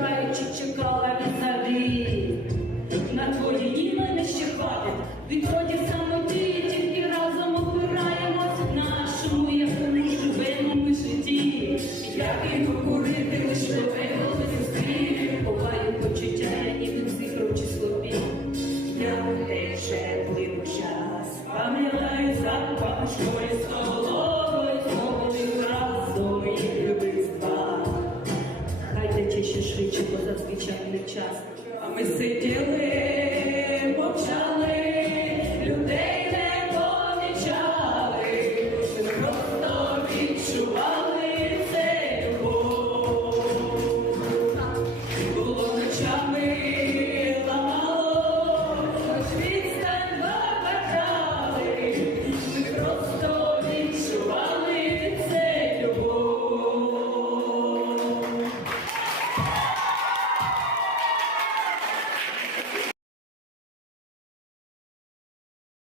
не питаючи, чекала візаві. На твої ні мене ще хватить, відроді самоті, тільки разом опираємось в нашому якому живемо ми житті. Як його курити лиш без зустрі, ховаю почуття, ніби цифру чи слові. Як тече плив час, пам'ятаю запах школі час. А ми сиділи, мовчали,